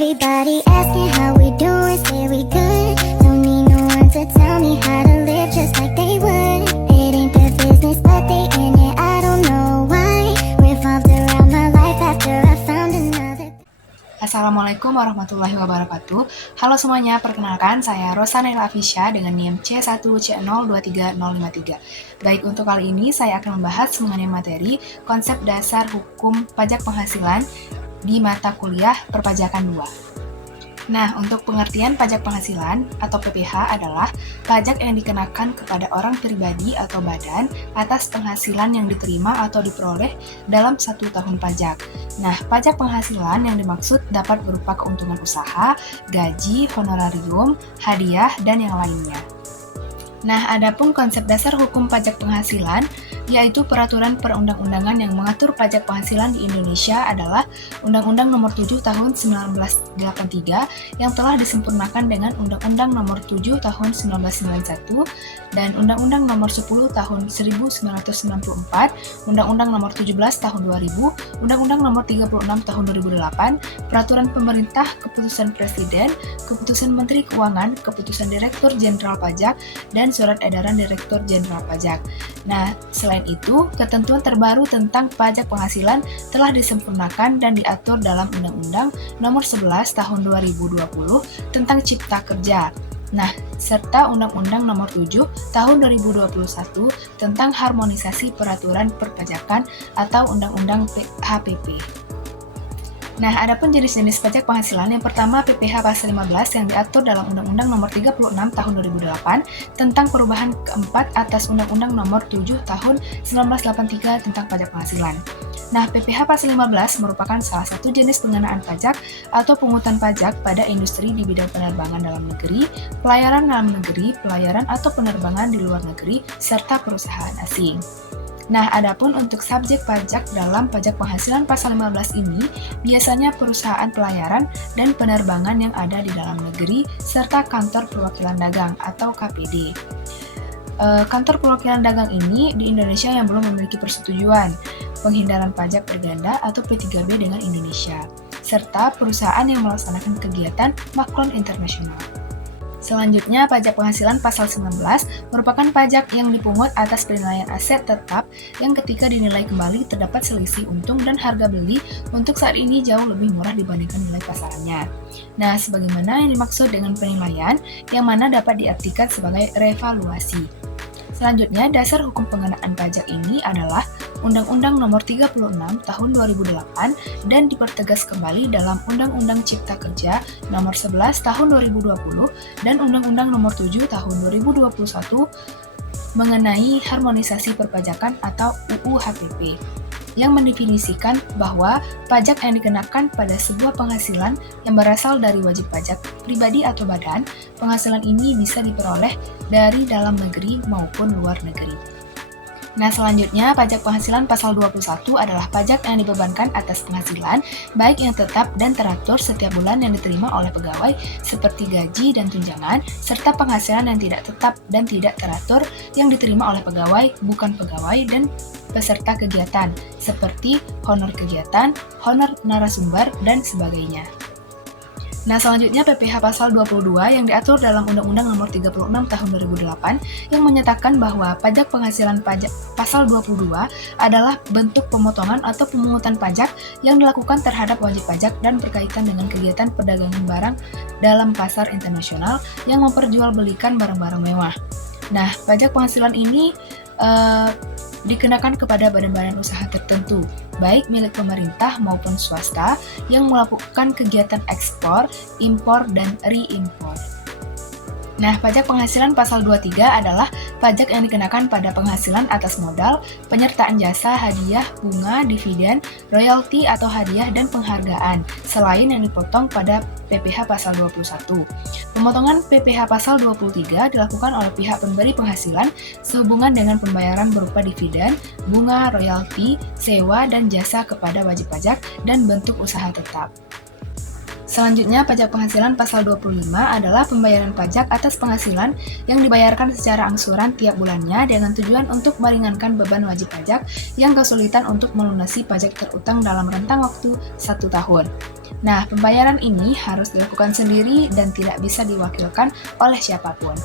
Everybody asking how we doing, say we good. Don't need no one to tell me how to live just like they would. It ain't their business, but they in it, I don't know why. Revolved around my life after I found another. Assalamualaikum warahmatullahi wabarakatuh. Halo semuanya, perkenalkan saya Rosanela Afisha dengan NIM C1C023053. Baik, untuk kali ini saya akan membahas mengenai materi konsep dasar hukum pajak penghasilan di mata kuliah Perpajakan 2. Nah, untuk pengertian pajak penghasilan atau PPH adalah pajak yang dikenakan kepada orang pribadi atau badan atas penghasilan yang diterima atau diperoleh dalam 1 tahun pajak. Nah, pajak penghasilan yang dimaksud dapat berupa keuntungan usaha, gaji, honorarium, hadiah, dan yang lainnya. Nah, adapun konsep dasar hukum pajak penghasilan, yaitu peraturan perundang-undangan yang mengatur pajak penghasilan di Indonesia adalah Undang-Undang Nomor 7 Tahun 1983 yang telah disempurnakan dengan Undang-Undang Nomor 7 Tahun 1991 dan Undang-Undang Nomor 10 Tahun 1994, Undang-Undang Nomor 17 Tahun 2000, Undang-Undang Nomor 36 Tahun 2008, Peraturan Pemerintah, Keputusan Presiden, Keputusan Menteri Keuangan, Keputusan Direktur Jenderal Pajak, dan Surat Edaran Direktur Jenderal Pajak. Nah, selain itu, ketentuan terbaru tentang pajak penghasilan telah disempurnakan dan diatur dalam Undang-Undang Nomor 11 Tahun 2020 tentang Cipta Kerja. Nah, serta Undang-Undang Nomor 7 Tahun 2021 tentang Harmonisasi Peraturan Perpajakan atau Undang-Undang HPP. Nah, adapun jenis-jenis pajak penghasilan, yang pertama PPH pasal 15 yang diatur dalam Undang-Undang Nomor 36 Tahun 2008 tentang perubahan keempat atas Undang-Undang Nomor 7 Tahun 1983 tentang pajak penghasilan. Nah, PPH pasal 15 merupakan salah satu jenis pengenaan pajak atau pungutan pajak pada industri di bidang penerbangan dalam negeri, pelayaran dalam negeri, pelayaran atau penerbangan di luar negeri, serta perusahaan asing. Nah, adapun untuk subjek pajak dalam pajak penghasilan pasal 15 ini, biasanya perusahaan pelayaran dan penerbangan yang ada di dalam negeri, serta kantor perwakilan dagang atau KPD. Kantor perwakilan dagang ini di Indonesia yang belum memiliki persetujuan penghindaran pajak berganda atau P3B dengan Indonesia, serta perusahaan yang melaksanakan kegiatan maklun internasional. Selanjutnya, pajak penghasilan pasal 19 merupakan pajak yang dipungut atas penilaian aset tetap yang ketika dinilai kembali terdapat selisih untung dan harga beli untuk saat ini jauh lebih murah dibandingkan nilai pasarannya. Nah, sebagaimana yang dimaksud dengan penilaian, yang mana dapat diartikan sebagai revaluasi. Selanjutnya, dasar hukum pengenaan pajak ini adalah Undang-Undang Nomor 36 Tahun 2008 dan dipertegas kembali dalam Undang-Undang Cipta Kerja Nomor 11 Tahun 2020 dan Undang-Undang Nomor 7 Tahun 2021 mengenai harmonisasi perpajakan atau UU HPP yang mendefinisikan bahwa pajak yang dikenakan pada sebuah penghasilan yang berasal dari wajib pajak pribadi atau badan, penghasilan ini bisa diperoleh dari dalam negeri maupun luar negeri. Nah, selanjutnya, pajak penghasilan pasal 21 adalah pajak yang dibebankan atas penghasilan, baik yang tetap dan teratur setiap bulan yang diterima oleh pegawai, seperti gaji dan tunjangan, serta penghasilan yang tidak tetap dan tidak teratur yang diterima oleh pegawai, bukan pegawai, dan peserta kegiatan, seperti honor kegiatan, honor narasumber, dan sebagainya. Nah, selanjutnya PPH pasal 22 yang diatur dalam Undang-Undang Nomor 36 Tahun 2008 yang menyatakan bahwa pajak penghasilan pajak pasal 22 adalah bentuk pemotongan atau pemungutan pajak yang dilakukan terhadap wajib pajak dan berkaitan dengan kegiatan perdagangan barang dalam pasar internasional yang memperjualbelikan barang-barang mewah. Nah, pajak penghasilan ini dikenakan kepada badan-badan usaha tertentu, baik milik pemerintah maupun swasta yang melakukan kegiatan ekspor, impor, dan reimpor. Nah, pajak penghasilan pasal 23 adalah pajak yang dikenakan pada penghasilan atas modal, penyertaan jasa, hadiah, bunga, dividen, royalti atau hadiah, dan penghargaan, selain yang dipotong pada PPH pasal 21. Pemotongan PPH pasal 23 dilakukan oleh pihak pemberi penghasilan sehubungan dengan pembayaran berupa dividen, bunga, royalti, sewa, dan jasa kepada wajib pajak dan bentuk usaha tetap. Selanjutnya, pajak penghasilan pasal 25 adalah pembayaran pajak atas penghasilan yang dibayarkan secara angsuran tiap bulannya dengan tujuan untuk meringankan beban wajib pajak yang kesulitan untuk melunasi pajak terutang dalam rentang waktu 1 tahun. Nah, pembayaran ini harus dilakukan sendiri dan tidak bisa diwakilkan oleh siapapun.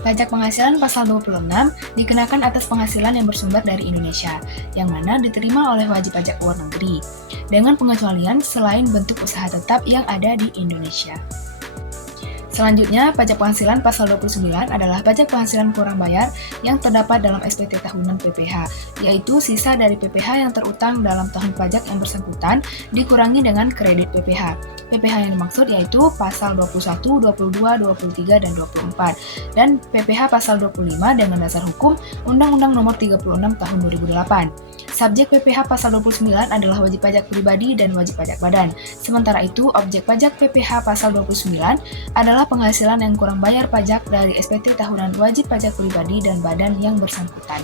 Pajak penghasilan pasal 26 dikenakan atas penghasilan yang bersumber dari Indonesia, yang mana diterima oleh wajib pajak luar negeri, dengan pengecualian selain bentuk usaha tetap yang ada di Indonesia. Selanjutnya, pajak penghasilan pasal 29 adalah pajak penghasilan kurang bayar yang terdapat dalam SPT tahunan PPh, yaitu sisa dari PPh yang terutang dalam tahun pajak yang bersangkutan dikurangi dengan kredit PPh. PPh yang dimaksud yaitu pasal 21, 22, 23, dan 24, dan PPh pasal 25 dengan dasar hukum Undang-Undang Nomor 36 Tahun 2008. Subjek PPh pasal 29 adalah wajib pajak pribadi dan wajib pajak badan. Sementara itu, objek pajak PPh pasal 29 adalah penghasilan yang kurang bayar pajak dari SPT tahunan wajib pajak pribadi dan badan yang bersangkutan.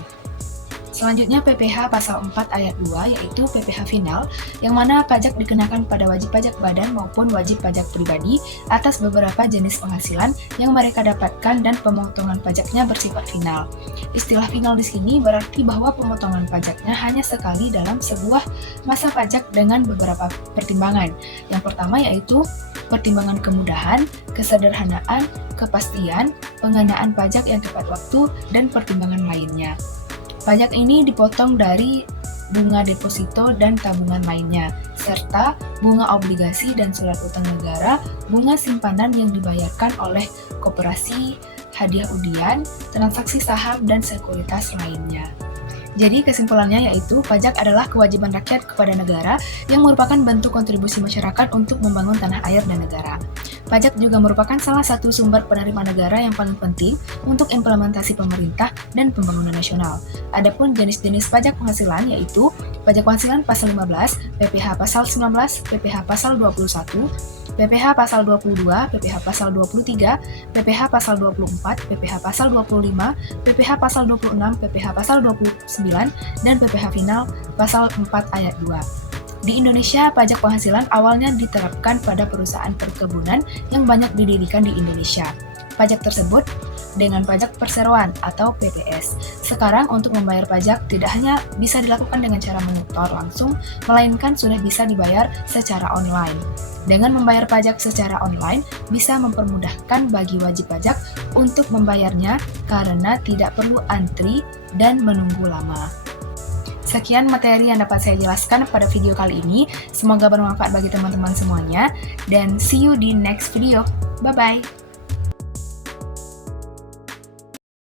Selanjutnya PPh pasal 4 ayat 2 yaitu PPh final, yang mana pajak dikenakan pada wajib pajak badan maupun wajib pajak pribadi atas beberapa jenis penghasilan yang mereka dapatkan dan pemotongan pajaknya bersifat final. Istilah final di sini berarti bahwa pemotongan pajaknya hanya sekali dalam sebuah masa pajak dengan beberapa pertimbangan. Yang pertama yaitu pertimbangan kemudahan, kesederhanaan, kepastian, pengenaan pajak yang tepat waktu, dan pertimbangan lainnya. Pajak ini dipotong dari bunga deposito dan tabungan lainnya, serta bunga obligasi dan surat utang negara, bunga simpanan yang dibayarkan oleh koperasi, hadiah undian, transaksi saham, dan sekuritas lainnya. Jadi kesimpulannya yaitu pajak adalah kewajiban rakyat kepada negara yang merupakan bentuk kontribusi masyarakat untuk membangun tanah air dan negara. Pajak juga merupakan salah satu sumber penerimaan negara yang paling penting untuk implementasi pemerintah dan pembangunan nasional. Adapun jenis-jenis pajak penghasilan yaitu pajak penghasilan pasal 15, PPh pasal 19, PPh pasal 21, PPh pasal 22, PPh pasal 23, PPh pasal 24, PPh pasal 25, PPh pasal 26, PPh pasal 29, dan PPh final pasal 4 ayat 2. Di Indonesia, pajak penghasilan awalnya diterapkan pada perusahaan perkebunan yang banyak didirikan di Indonesia. Pajak tersebut dengan pajak perseroan atau PPS. Sekarang untuk membayar pajak tidak hanya bisa dilakukan dengan cara menyetor langsung, melainkan sudah bisa dibayar secara online. Dengan membayar pajak secara online, bisa mempermudahkan bagi wajib pajak untuk membayarnya karena tidak perlu antri dan menunggu lama. Sekian materi yang dapat saya jelaskan pada video kali ini. Semoga bermanfaat bagi teman-teman semuanya. Dan see you di next video. Bye-bye!